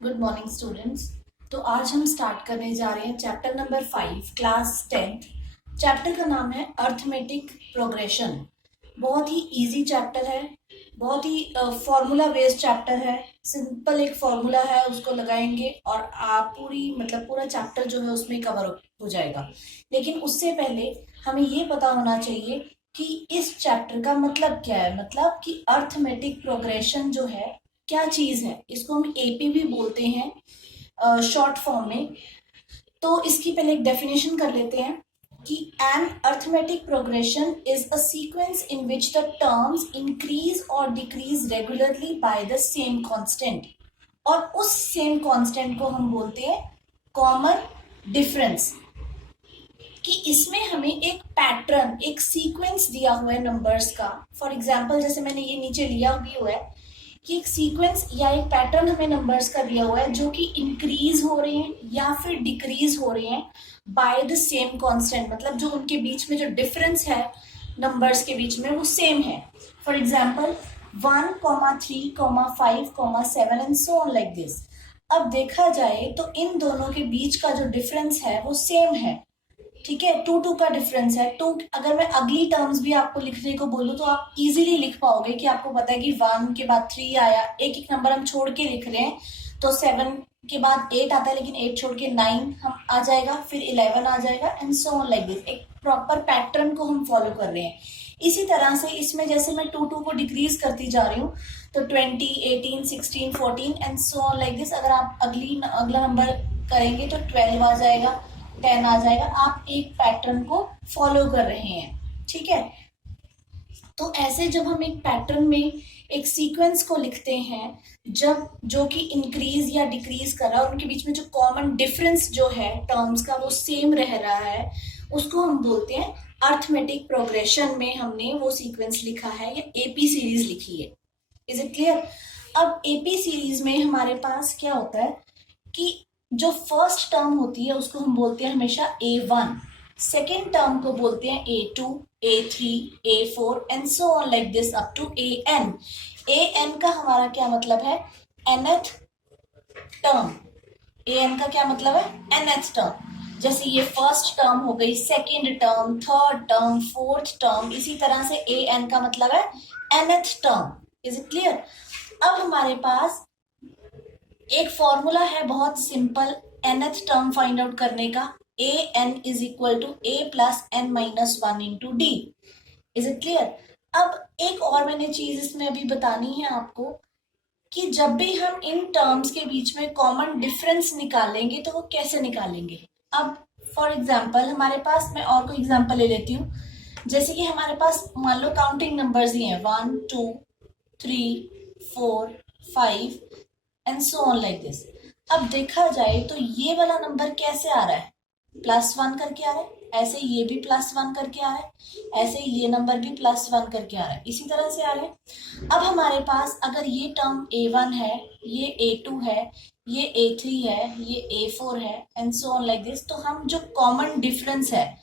Good morning students. तो आज हम स्टार्ट करने जा रहे हैं chapter number 5 class 10th। Chapter का नाम है अर्थमेटिक प्रोग्रेशन। बहुत ही इजी चैप्टर है, बहुत ही फॉर्मूला बेस्ड चैप्टर है। सिंपल एक फॉर्मूला है, उसको लगाएंगे और आप पूरा चैप्टर जो है उसमें कवर हो जाएगा। लेकिन उससे पहले हमें ये पता होना चाहिए कि इस चैप्टर का मतलब क्या है। मतलब कि अर्थमेटिक प्रोग्रेशन जो है क्या चीज है, इसको हम एपी भी बोलते हैं शॉर्ट फॉर्म में। तो इसकी पहले एक डेफिनेशन कर लेते हैं कि an arithmetic progression is a sequence in which the terms increase और decrease regularly by the same constant, और उस सेम कांस्टेंट को हम बोलते हैं कॉमन डिफरेंस। कि इसमें हमें एक पैटर्न, एक सीक्वेंस दिया हुआ है नंबर्स का। फॉर एग्जाम्पल जैसे मैंने ये नीचे लिया भी हुआ है कि एक सीक्वेंस या एक पैटर्न हमें नंबर्स का दिया हुआ है जो कि इंक्रीज हो रहे हैं या फिर डिक्रीज हो रहे हैं बाय द सेम कांस्टेंट। मतलब जो उनके बीच में जो डिफरेंस है नंबर्स के बीच में वो सेम है। For example 1,3,5,7 and so on like this. अब देखा जाए तो इन दोनों के बीच का जो डिफरेंस है वो सेम है। ठीक है, 2 का डिफरेंस है। तो अगर मैं अगली टर्म्स भी आपको लिखने को बोलूँ तो आप इजीली लिख पाओगे कि आपको पता है कि 1 के बाद 3 आया, एक एक नंबर हम छोड़ के लिख रहे हैं। तो 7 के बाद 8 आता है, लेकिन 8 छोड़ के 9 हम आ जाएगा, फिर 11 आ जाएगा and so on like this. एक प्रॉपर पैटर्न को हम फॉलो कर रहे हैं। इसी तरह से इसमें जैसे मैं 2 को डिक्रीज करती जा रही हूँ तो 20, 18, 16, 14 and so on like this. अगर आप अगला नंबर करेंगे तो 12 आ जाएगा, 10 आ जाएगा। आप एक पैटर्न को फॉलो कर रहे हैं। ठीक है, तो ऐसे जब हम एक पैटर्न में एक सीक्वेंस को लिखते हैं जब जो कि इंक्रीज या डिक्रीज कर रहा है और उनके बीच में जो कॉमन डिफरेंस जो है टर्म्स का वो सेम रह रहा है, उसको हम बोलते हैं अर्थमेटिक प्रोग्रेशन में हमने वो सीक्वेंस लिखा है या एपी सीरीज लिखी है। Is it clear? अब एपी सीरीज में हमारे पास क्या होता है कि जो फर्स्ट टर्म होती है उसको हम बोलते हैं हमेशा A1, सेकेंड टर्म को बोलते हैं A2, A3, A4 and so on like this up to AN। AN का हमारा क्या मतलब है? nth term. AN का क्या मतलब है? nth term. जैसे ये फर्स्ट टर्म हो गई, second term, third term, fourth term, इसी तरह से AN का मतलब है nth term. Is it clear? अब हमारे पास एक फॉर्मूला है बहुत simple nth term find out करने का। an is equal to a plus n minus 1 into D. Is it clear? अब एक और मैंने चीज इसमें अभी बतानी है आपको कि जब भी हम इन टर्म्स के बीच में कॉमन डिफरेंस निकालेंगे तो वो कैसे निकालेंगे। अब फॉर एग्जाम्पल हमारे पास, मैं और कोई एग्जाम्पल ले लेती हूँ। जैसे कि हमारे पास मान लो काउंटिंग नंबर्स ही हैं 1, 2, 3, 4, 5 and so on like this. अब देखा जाए तो ये वाला नंबर कैसे आ रहा है? +1 करके आ रहा है। ऐसे ये भी +1 करके आ रहा है, ऐसे ये नंबर भी +1 करके आ रहा है, इसी तरह से आ रहा है। अब हमारे पास अगर ये टर्म A1 है, ये A2 है, ये A3 है, ये A4 है and so on like this, तो हम जो कॉमन डिफरेंस है,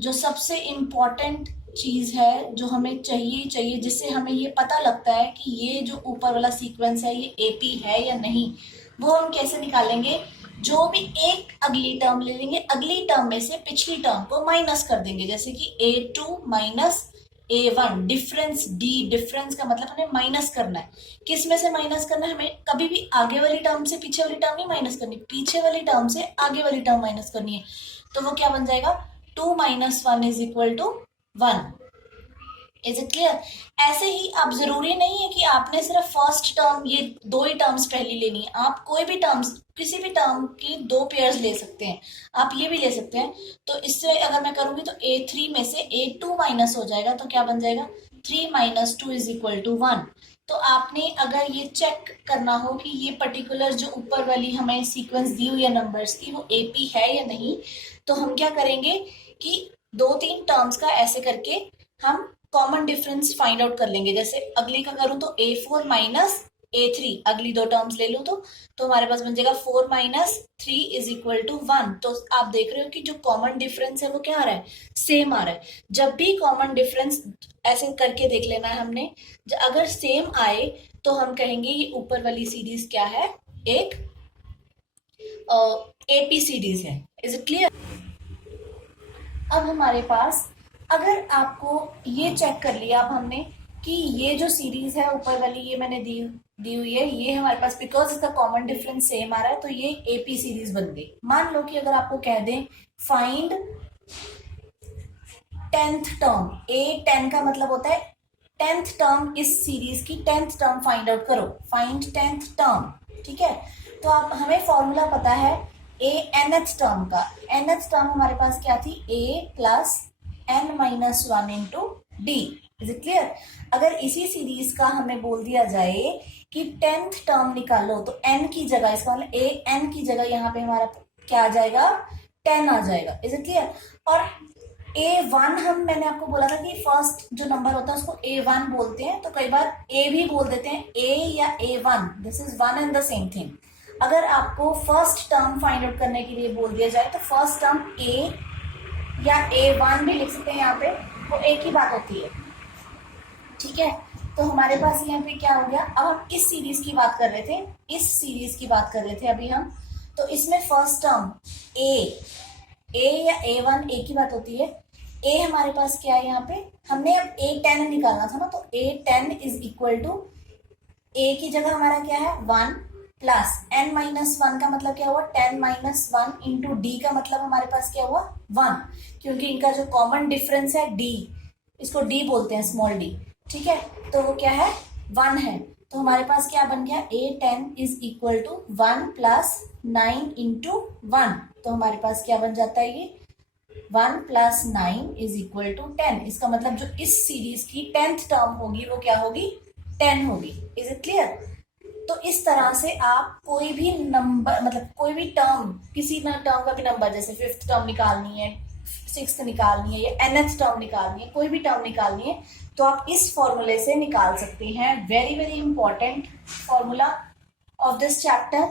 जो सबसे इम्पॉर्टेंट चीज है जो हमें चाहिए जिससे हमें ये पता लगता है कि ये जो ऊपर वाला सीक्वेंस है ये एपी है या नहीं, वो हम कैसे निकालेंगे? जो भी एक अगली टर्म ले लेंगे, अगली टर्म में से पिछली टर्म को माइनस कर देंगे। जैसे कि A2 minus A1, difference D, difference का मतलब हमें माइनस करना है। किस में से माइनस करना है? हमें कभी भी आगे वाली टर्म से पीछे वाली टर्म नहीं माइनस करनी, पीछे वाली टर्म से आगे वाली टर्म माइनस करनी है। तो वो क्या बन जाएगा? 2 minus 1 is equal to 1। Is it clear? ऐसे ही आप, जरूरी नहीं है कि आपने सिर्फ फर्स्ट टर्म, ये 2 ही टर्म्स पहली लेनी है। आप कोई भी टर्म्स, किसी भी टर्म की 2 पेयर्स ले सकते हैं, आप ये भी ले सकते हैं। तो इससे अगर मैं करूंगी तो A3 में से A2 माइनस हो जाएगा, तो क्या बन जाएगा? 3 माइनस 2 इज इक्वल टू 1। तो आपने अगर ये चेक करना हो कि ये पर्टिकुलर जो ऊपर वाली हमें सीक्वेंस दी हुई है नंबर्स की वो एपी है या नहीं, तो हम क्या करेंगे कि 2-3 टर्म्स का ऐसे करके हम कॉमन डिफरेंस फाइंड आउट कर लेंगे। जैसे अगली का करूं तो A4 माइनस A3, अगली 2 टर्म्स ले लूं तो हमारे पास बन जाएगा 4 माइनस 3 इज इक्वल टू 1। तो आप देख रहे हो कि जो कॉमन डिफरेंस है वो क्या आ रहा है? सेम आ रहा है। जब भी कॉमन डिफरेंस ऐसे करके देख लेना है हमने, अगर सेम आए तो हम कहेंगे ये ऊपर वाली सीरीज क्या है? एक एपी सीरीज है। Is it clear? अब हमारे पास, अगर आपको ये चेक कर लिया अब हमने कि ये जो सीरीज है ऊपर वाली, ये मैंने दी हुई है, ये हमारे पास बिकॉज इसका कॉमन डिफरेंस सेम आ रहा है तो ये एपी सीरीज बन गई। मान लो कि अगर आपको कह दें फाइंड 10th टर्म, ए 10 का मतलब होता है 10th टर्म इस सीरीज की 10th टर्म फाइंड आउट करो, फाइंड 10th टर्म। ठीक है, तो आप हमें फॉर्मूला पता है ए nth टर्म का। nth टर्म हमारे पास क्या थी? a plus n minus 1 into D. Is it clear? अगर इसी सीरीज का हमें बोल दिया जाए कि 10th टर्म निकालो तो n की जगह, इसका मतलब a n की जगह यहाँ पे हमारा क्या आ जाएगा? 10 आ जाएगा। Is it clear? और A1 मैंने आपको बोला था कि फर्स्ट जो नंबर होता है उसको A1 बोलते हैं, तो कई बार A भी बोल देते हैं, A या A1, this is one and the same thing. अगर आपको फर्स्ट टर्म फाइंड आउट करने के लिए बोल दिया जाए तो फर्स्ट टर्म A या A1 भी लिख सकते हैं, यहाँ पे वो एक ही बात होती है। ठीक है, तो हमारे पास यहाँ पे क्या हो गया? अब हम इस सीरीज की बात कर रहे थे, इस सीरीज की बात कर रहे थे अभी हम, तो इसमें फर्स्ट टर्म A या A1 एक ही बात होती है। A हमारे पास क्या है? यहाँ पे हमने अब A10 निकालना था ना, तो A10 is equal to A की जगह हमारा क्या है? 1 प्लस n माइनस 1 का मतलब क्या हुआ? 10 माइनस 1 इंटू डी का मतलब हमारे पास क्या हुआ? 1, क्योंकि इनका जो कॉमन डिफरेंस है d, इसको d बोलते हैं, स्मॉल d। ठीक है, तो वो क्या है? 1 है। तो हमारे पास क्या बन गया? A10 is equal to 1 plus 9 into 1, तो हमारे पास क्या बन जाता है? ये 1 प्लस 9 इज इक्वल टू 10। इसका मतलब जो इस सीरीज की 10th टर्म होगी वो क्या होगी? 10 होगी। Is it clear? तो इस तरह से आप कोई भी नंबर, मतलब कोई भी टर्म, किसी ना टर्म का भी नंबर, जैसे 5th टर्म निकालनी है, 6th निकालनी है या nth टर्म निकालनी है, कोई भी टर्म निकालनी है, तो आप इस फॉर्मूले से निकाल सकते हैं। Very very important formula of this chapter.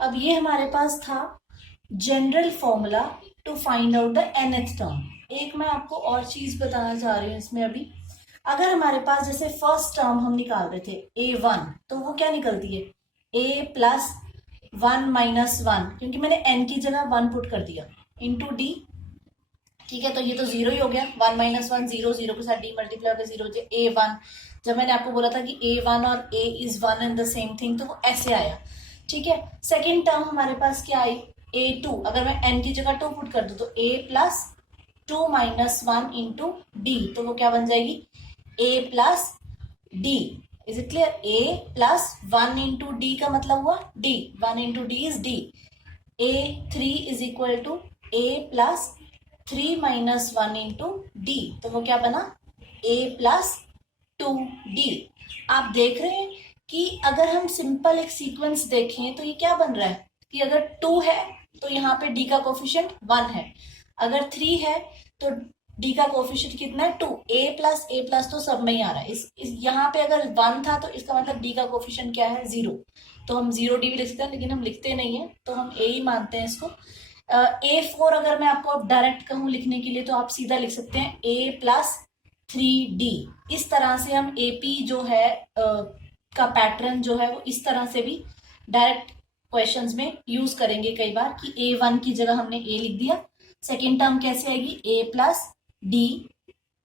अब ये हमारे पास था general formula to find out the nth term. एक मैं आपको और चीज बताना चाह रही हूँ इसमें अभी। अगर हमारे पास जैसे फर्स्ट टर्म हम निकाल रहे थे A1, तो वो क्या निकलती है? A प्लस 1 माइनस 1, क्योंकि मैंने n की जगह 1 पुट कर दिया, इंटू डी। ठीक है, तो ये तो जीरो ही हो गया, 1 माइनस 1 0, 0 के साथ डी मल्टीप्लाई होकर जीरो हो जाए। A1, जब मैंने आपको बोला था कि A1 और A is one and the same thing, तो वो ऐसे आया। ठीक है, सेकेंड टर्म हमारे पास क्या आई? A2, अगर मैं n की जगह 2 पुट कर दूं तो A plus 2 minus 1 into D, तो वो क्या बन जाएगी? A plus D. Is it clear? A plus 1 into D का मतलब हुआ D, 1 into D is D। A3 is equal to A plus 3 minus 1 into D, तो वो क्या बना? A plus 2D। आप देख रहे हैं कि अगर हम सिंपल एक सीक्वेंस देखें तो ये क्या बन रहा है कि अगर 2 है तो यहाँ पे D का कोफिशिएंट 1 है, अगर 3 है तो D का कोफिशिएंट कितना है? 2। A प्लस तो सब में ही आ रहा है। इस यहाँ पे अगर 1 था तो इसका मतलब D का कोफिशिएंट क्या है? 0। तो हम 0D भी लिख सकते हैं, लेकिन हम लिखते नहीं है तो हम A ही मानते हैं इसको। A4 अगर मैं आपको डायरेक्ट कहूँ लिखने के लिए तो आप सीधा लिख सकते हैं A प्लस 3D। इस तरह से हम AP जो है का पैटर्न जो है वो इस तरह से भी डायरेक्ट क्वेश्चंस में यूज करेंगे कई बार, कि A1 की जगह हमने A लिख दिया। सेकेंड टर्म कैसे आएगी? A plus D.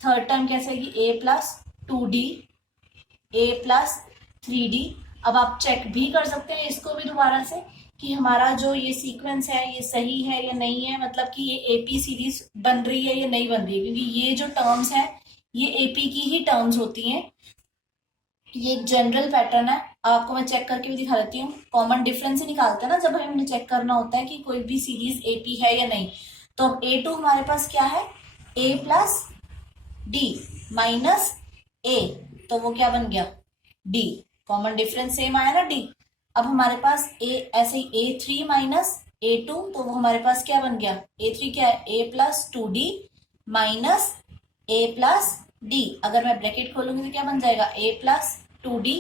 Third term कैसे आएगी? A plus 2D, A plus 3D। अब आप चेक भी कर सकते हैं इसको भी दोबारा से कि हमारा जो ये सीक्वेंस है ये सही है या नहीं है, मतलब कि ये एपी सीरीज बन रही है या नहीं बन रही है, क्योंकि ये जो टर्म्स हैं ये एपी की ही टर्म्स होती हैं। ये एक जनरल पैटर्न है, आपको मैं चेक करके भी दिखा देती हूँ। कॉमन डिफरेंस ही निकालते हैं ना जब हमें चेक करना होता है कि कोई भी सीरीज एपी है या नहीं। तो अब A2 हमारे पास क्या है? A plus D minus A, तो वो क्या बन गया? D। कॉमन डिफरेंस सेम आया ना D। अब हमारे पास A ऐसे ही A3 माइनस A2, तो वो हमारे पास क्या बन गया? A3 क्या है? A plus 2D minus A plus D। अगर मैं ब्रैकेट खोलूंगी तो क्या बन जाएगा? A plus 2D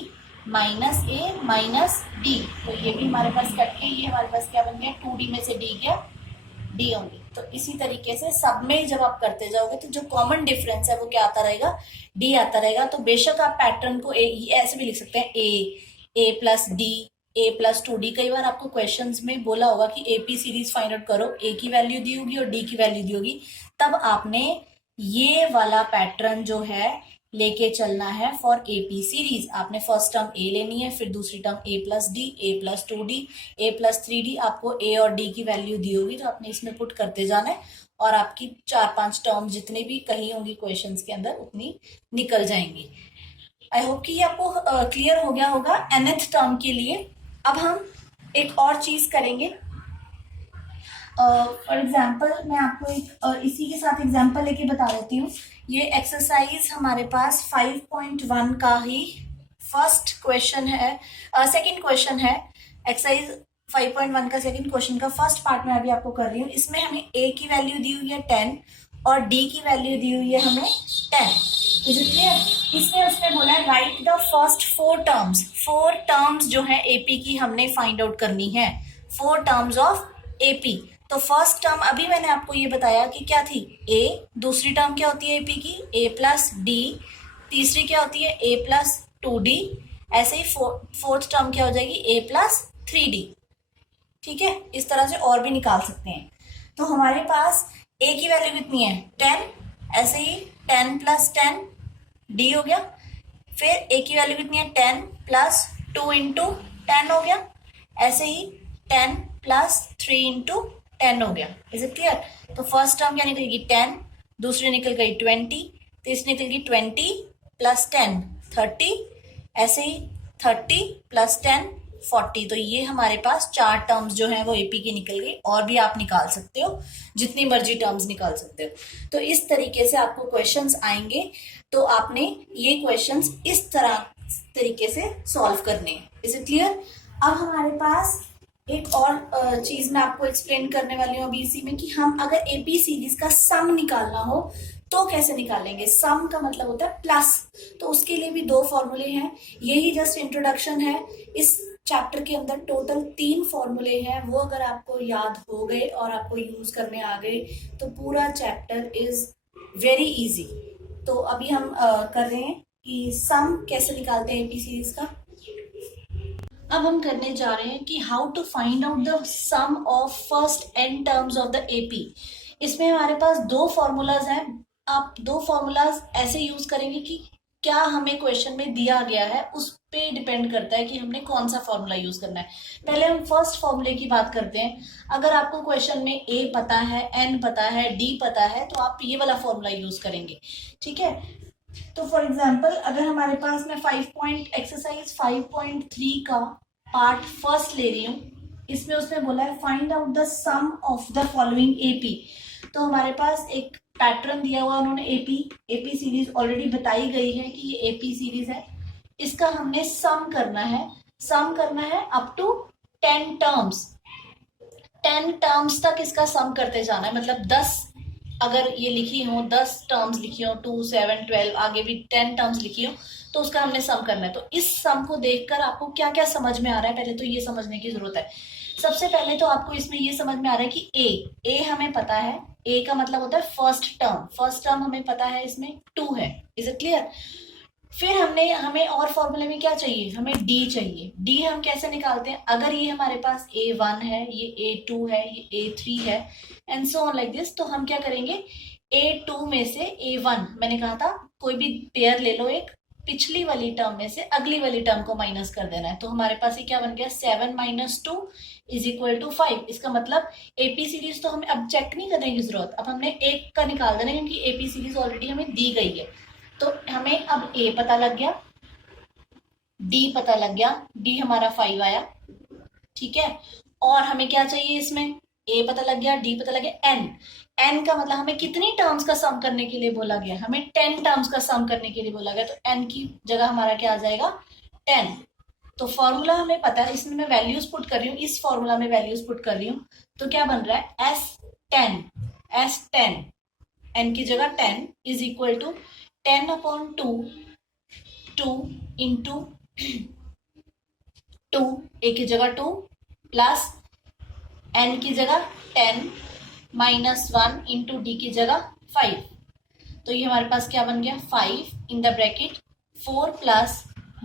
minus A minus D। तो ये भी हमारे पास कट के ये हमारे पास क्या बन गया? 2D में से D गया, D ओनली। तो इसी तरीके से सब में जब आप करते जाओगे तो जो कॉमन डिफरेंस है वो क्या आता रहेगा? D आता रहेगा। तो बेशक आप पैटर्न को ऐसे भी लिख सकते हैं A प्लस D a+2d। कई बार आपको क्वेश्चंस में बोला होगा कि एपी सीरीज फाइंड आउट करो, ए की वैल्यू दी होगी और डी की वैल्यू दी होगी, तब आपने ये वाला पैटर्न जो है लेके चलना है फॉर एपी सीरीज। आपने फर्स्ट टर्म ए लेनी है, फिर दूसरी टर्म a+d, a+2d, a+3d। आपको ए और डी की वैल्यू दी होगी तो आपने इसमें पुट करते जाना है और आपकी 4-5 टर्म जितनी भी कही होंगी क्वेश्चंस के अंदर उतनी निकल जाएंगी। आई होप कि ये आपको क्लियर हो गया होगा nth टर्म के लिए। अब हम एक और चीज करेंगे। फॉर एग्जाम्पल मैं आपको एक इसी के साथ एग्जाम्पल लेके बता देती हूँ। ये एक्सरसाइज हमारे पास 5.1 का ही फर्स्ट क्वेश्चन है, सेकंड क्वेश्चन है। एक्सरसाइज 5.1 का सेकंड क्वेश्चन का फर्स्ट पार्ट में अभी आपको कर रही हूँ। इसमें हमें ए की वैल्यू दी हुई है 10 और डी की वैल्यू दी हुई है हमें 10। Is it clear? इसमें उसने बोला है राइट द फर्स्ट 4 टर्म्स जो है एपी की हमने फाइंड आउट करनी है, 4 टर्म्स ऑफ एपी। तो फर्स्ट टर्म अभी मैंने आपको ये बताया कि क्या थी, ए। दूसरी टर्म क्या होती है एपी की, a+d। तीसरी क्या होती है, a+2d। ऐसे ही फोर्थ टर्म क्या हो जाएगी, a+3d। ठीक है, इस तरह से और भी निकाल सकते हैं। तो हमारे पास ए की वैल्यू कितनी है, 10। ऐसे ही 10 + 10 डी हो गया। फिर ए की वैल्यू कितनी है, 10 + 2 × 10 हो गया। ऐसे ही 10 + 3 × 10 हो गया। Is it clear? तो फर्स्ट टर्म क्या निकलेगी, 10। दूसरी निकल गई 20। तीसरी निकल गई 20 + 10 30। ऐसे ही 30 + 10 40। तो ये हमारे पास 4 टर्म्स जो हैं वो एपी की निकल गई। और भी आप निकाल सकते हो, जितनी मर्जी टर्म्स निकाल सकते हो। तो इस तरीके से आपको क्वेश्चंस आएंगे, तो आपने ये क्वेश्चंस इस तरीके से सॉल्व करने हैं। Is it clear? अब हमारे पास एक और चीज मैं आपको एक्सप्लेन करने वाली हूँ अभी इसी में, कि हम अगर एपी सीरीज का सम निकालना हो तो कैसे निकालेंगे। सम का मतलब होता है प्लस। तो उसके लिए भी 2 फॉर्मूले हैं। यही जस्ट इंट्रोडक्शन है। इस चैप्टर के अंदर टोटल 3 फॉर्मूले हैं। वो अगर आपको याद हो गए और आपको यूज करने आ गए तो पूरा चैप्टर इज वेरी इजी। तो अभी हम कर रहे हैं कि सम कैसे निकालते हैं एपी सीरीज का। अब हम करने जा रहे हैं कि how to find out the sum of first n terms of the AP. इसमें हमारे पास 2 फॉर्मूलाज हैं। आप 2 फॉर्मूलाज ऐसे यूज करेंगे कि क्या हमें क्वेश्चन में दिया गया है उस पे डिपेंड करता है कि हमने कौन सा फॉर्मूला यूज करना है। पहले हम फर्स्ट फॉर्मूले की बात करते हैं। अगर आपको क्वेश्चन में a पता है, n पता है, d पता है, तो आप ये वाला फॉर्मूला यूज करेंगे। ठीक है, तो फॉर एग्जाम्पल अगर हमारे पास मैं एक्सरसाइज 5.3 का पार्ट फर्स्ट ले रही हूँ। इसमें उसने बोला है find out the sum of the following AP. तो हमारे पास एक पैटर्न दिया हुआ, उन्होंने एपी सीरीज ऑलरेडी बताई गई है कि ये एपी सीरीज है। इसका हमने सम करना है। सम करना है अप टू 10 टर्म्स। 10 टर्म्स तक इसका सम करते जाना है। मतलब 10 अगर ये लिखी हो, 10 टर्म्स लिखी हो, 2, 7, 12, आगे भी 10 टर्म्स लिखी हो, तो उसका हमने सम करना है। तो इस सम को देखकर आपको क्या क्या समझ में आ रहा है, पहले तो ये समझने की जरूरत है। सबसे पहले तो आपको इसमें ये समझ में आ रहा है कि ए हमें पता है। ए का मतलब होता है फर्स्ट टर्म। फर्स्ट टर्म हमें पता है, इसमें 2 है। Is it clear? फिर हमें और फॉर्मूले में क्या चाहिए, हमें डी चाहिए। डी हम कैसे निकालते हैं, अगर ये हमारे पास A1 है, ये A2 है, ये A3 है and so on like this, तो हम क्या करेंगे, A2 में से A1, मैंने कहा था कोई भी पेयर ले लो, एक पिछली वाली टर्म में से अगली वाली टर्म को माइनस कर देना है। तो हमारे पास ये क्या बन गया, 7 - 2 = 5। इसका मतलब एपी सीरीज तो हमें अब चेक नहीं करने की जरूरत, अब हमने एक का निकाल देना, क्योंकि एपी सीरीज ऑलरेडी हमें दी गई है। तो हमें अब ए पता लग गया, डी पता लग गया, डी हमारा 5 आया। ठीक है, और हमें क्या चाहिए, इसमें ए पता लग गया, डी पता लग गया, एन का मतलब हमें कितनी टर्म्स का सम करने के लिए बोला गया, हमें 10 टर्म्स का सम करने के लिए बोला गया। तो एन की जगह हमारा क्या आ जाएगा, 10। तो फॉर्मूला हमें पता है, इसमें मैं वैल्यूज पुट कर रही हूँ, इस फॉर्मूला में वैल्यूज पुट कर रही हूँ। तो क्या बन रहा है, S10 एन की जगह 10 = 10/2 2 × 2, ए की जगह 2 प्लस एन की जगह 10 -1 × डी की जगह 5। तो ये हमारे पास क्या बन गया, 5 इन द ब्रैकेट 4 +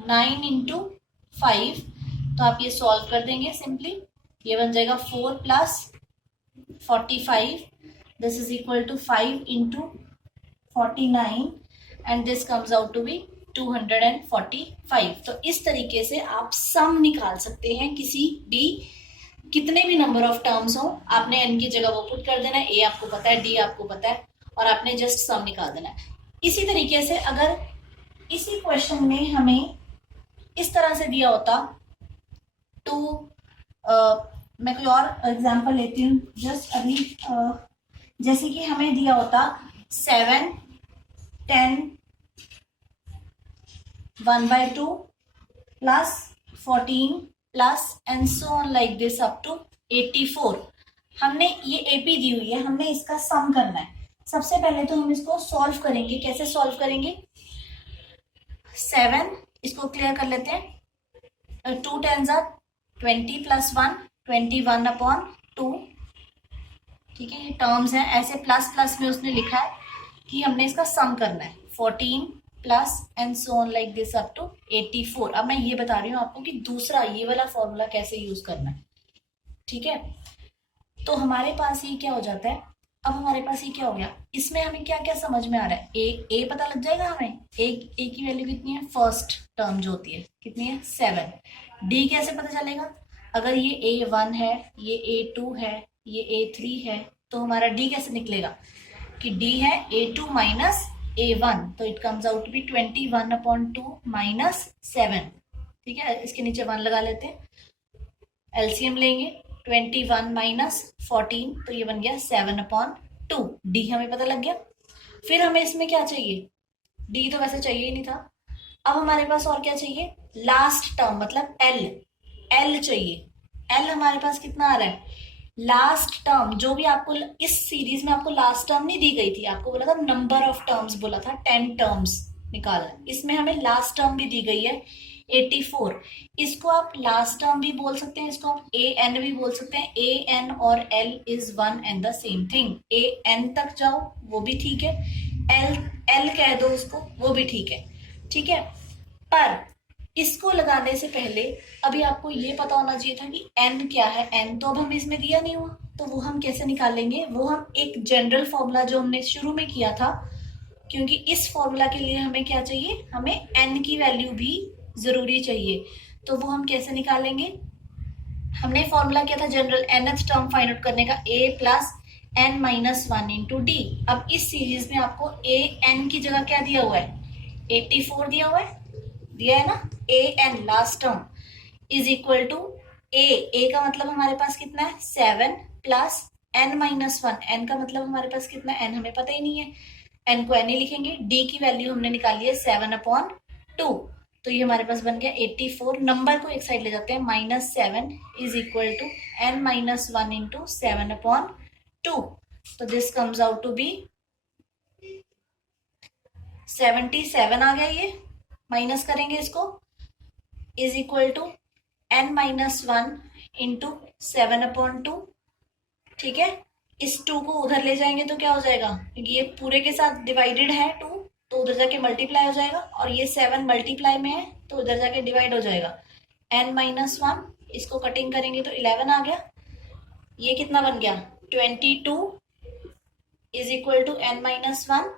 9 × 5 तो आप ये सॉल्व कर देंगे सिंपली। ये बन जाएगा 4 plus 45, this is equal to 5 into 49 and this comes out to be 245। तो इस तरीके से आप सम निकाल सकते हैं किसी भी, कितने भी नंबर ऑफ टर्म्स हो, आपने एन की जगह वो पुट कर देना है, ए आपको पता है, डी आपको पता है, और आपने जस्ट सम निकाल देना है। इसी तरीके से अगर इसी क्वेश्चन में हमें इस तरह से दिया होता तो मैं कोई और एग्जांपल लेती हूँ जस्ट अभी, जैसे कि हमें दिया होता 7, 10, 1/2 plus 14 plus and so on like this up to 84। हमने ये एपी दी हुई है, हमने इसका सम करना है। सबसे पहले तो हम इसको सॉल्व करेंगे। कैसे सॉल्व करेंगे? 7, इसको क्लियर कर लेते हैं। 2 10 20 प्लस 1 21/2। ठीक है, ये टर्म्स हैं, ऐसे प्लस प्लस में उसने लिखा है कि हमने इसका सम करना है। 14 plus and so on like this up to 84। अब मैं ये बता रही हूँ आपको कि दूसरा ये वाला फॉर्मूला कैसे यूज करना है। ठीक है, तो हमारे पास ये क्या हो जाता है, अब हमारे पास ये क्या हो गया, इसमें हमें क्या क्या समझ में आ रहा है। ए पता लग जाएगा हमें, ए की वैल्यू कितनी है, फर्स्ट टर्म जो होती है कितनी है, 7। डी कैसे पता चलेगा, अगर ये A1 है, ये A2 है, ये A3 है, तो हमारा डी कैसे निकलेगा कि डी है A2 माइनस A1, तो it comes out to be 21/2 minus 7। ठीक है, इसके नीचे 1 लगा लेते हैं, एलसीएम लेंगे, 21 माइनस 14, तो ये बन गया 7/2। डी हमें पता लग गया। फिर हमें इसमें क्या चाहिए, डी तो वैसे चाहिए ही नहीं था। अब हमारे पास और क्या चाहिए, लास्ट टर्म मतलब एल चाहिए। एल हमारे पास कितना आ रहा है, लास्ट टर्म जो भी आपको इस सीरीज में आपको लास्ट टर्म नहीं दी गई थी, आपको बोला था नंबर ऑफ टर्म्स, बोला था 10 टर्म्स निकालना, इसमें हमें लास्ट टर्म भी दी गई है 84। इसको आप लास्ट टर्म भी बोल सकते हैं, इसको आप ए एन भी बोल सकते हैं। ए एन और L is one and the same thing. A N तक जाओ वो भी ठीक है, एल कह दो उसको वो भी ठीक है। ठीक है, पर इसको लगाने से पहले अभी आपको ये पता होना चाहिए था कि एन क्या है। एन तो अब हमें इसमें दिया नहीं हुआ, तो वो हम कैसे निकालेंगे, वो हम एक जनरल फॉर्मूला जो हमने शुरू में किया था, क्योंकि इस फॉर्मूला के लिए हमें क्या चाहिए, हमें एन की वैल्यू भी जरूरी चाहिए, तो वो हम कैसे निकालेंगे। हमने फॉर्मूला किया था general nth term find out करने का, a plus n minus 1 into D. अब इस सीरीज में आपको a n की जगह क्या दिया हुआ है, 84 दिया हुआ है, दिया है ना। a n last term is equal to a का मतलब हमारे पास कितना है 7 प्लस n माइनस 1, n का मतलब हमारे पास कितना है, n हमें पता ही नहीं है, n को n ही लिखेंगे। d की वैल्यू हमने निकाली है 7/2, तो ये हमारे पास बन गया 84। नंबर को एक साइड ले जाते हैं, -7 is equal to n minus 1 into 7/2, तो this comes out to be 77 आ गया। ये माइनस करेंगे इसको, is equal to n minus 1 into 7/2। ठीक है, इस 2 को उधर ले जाएंगे तो क्या हो जाएगा, क्योंकि ये पूरे के साथ डिवाइडेड है 2, तो उधर जाके मल्टीप्लाई हो जाएगा, और ये 7 मल्टीप्लाई में है तो उधर जाके डिवाइड हो जाएगा। n माइनस 1, इसको कटिंग करेंगे तो 11 आ गया। ये कितना बन गया 22 is equal to n minus 1,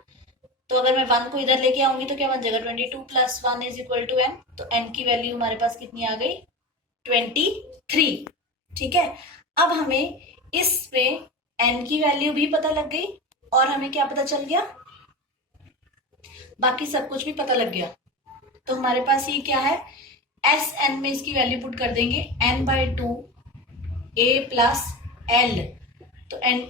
तो अगर मैं 1 को इधर लेके आऊंगी तो क्या बन जाएगा 22 plus 1 is equal to n, तो n की वैल्यू हमारे पास कितनी आ गई 23। ठीक है, अब हमें इसमें n की वैल्यू भी पता लग गई और हमें क्या पता चल गया, बाकी सब कुछ भी पता लग गया। तो हमारे पास ये क्या है, एस एन में इसकी वैल्यू पुट कर देंगे n/2 a प्लस एल, तो n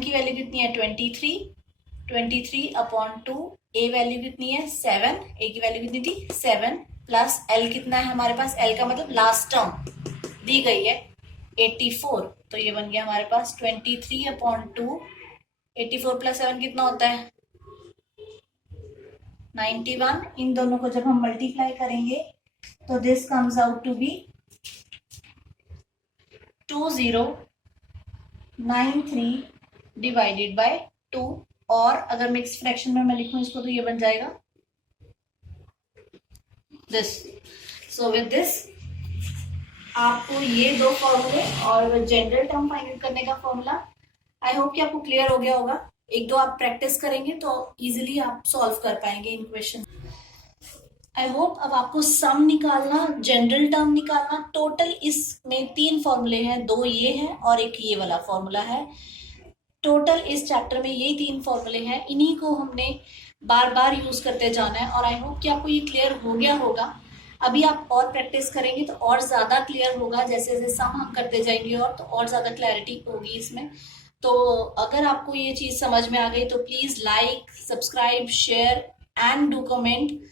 की वैल्यू कितनी है 23/2, a वैल्यू कितनी है 7, a की वैल्यू कितनी थी 7, प्लस l कितना है हमारे पास, l का मतलब लास्ट टर्म दी गई है 84, तो ये बन गया हमारे पास 23/2। 84 प्लस 7 कितना होता है 91। इन दोनों को जब हम मल्टीप्लाई करेंगे तो this comes out to be 2093 divided by 2, और अगर मिक्स फ्रैक्शन में मैं लिखूं इसको तो ये बन जाएगा दिस। सो विद दिस आपको ये दो फॉर्मूले और जनरल टर्म फाइंड आउट करने का फॉर्मूला आई होप कि आपको क्लियर हो गया होगा। एक दो आप प्रैक्टिस करेंगे तो इजीली आप सॉल्व कर पाएंगे इन क्वेश्चन। आई होप अब आपको सम निकालना, जनरल टर्म निकालना, टोटल इसमें 3 फॉर्मूले हैं, 2 ये हैं और एक ये वाला फॉर्मूला है। टोटल इस चैप्टर में यही 3 फॉर्मूले हैं, इन्हीं को हमने बार बार यूज करते जाना है और आई होप कि आपको ये क्लियर हो गया होगा। अभी आप और प्रैक्टिस करेंगे तो और ज्यादा क्लियर होगा, जैसे जैसे सम हम करते जाएंगे और तो और ज्यादा क्लैरिटी होगी इसमें। तो अगर आपको ये चीज समझ में आ गई तो please like, subscribe, share and do comment.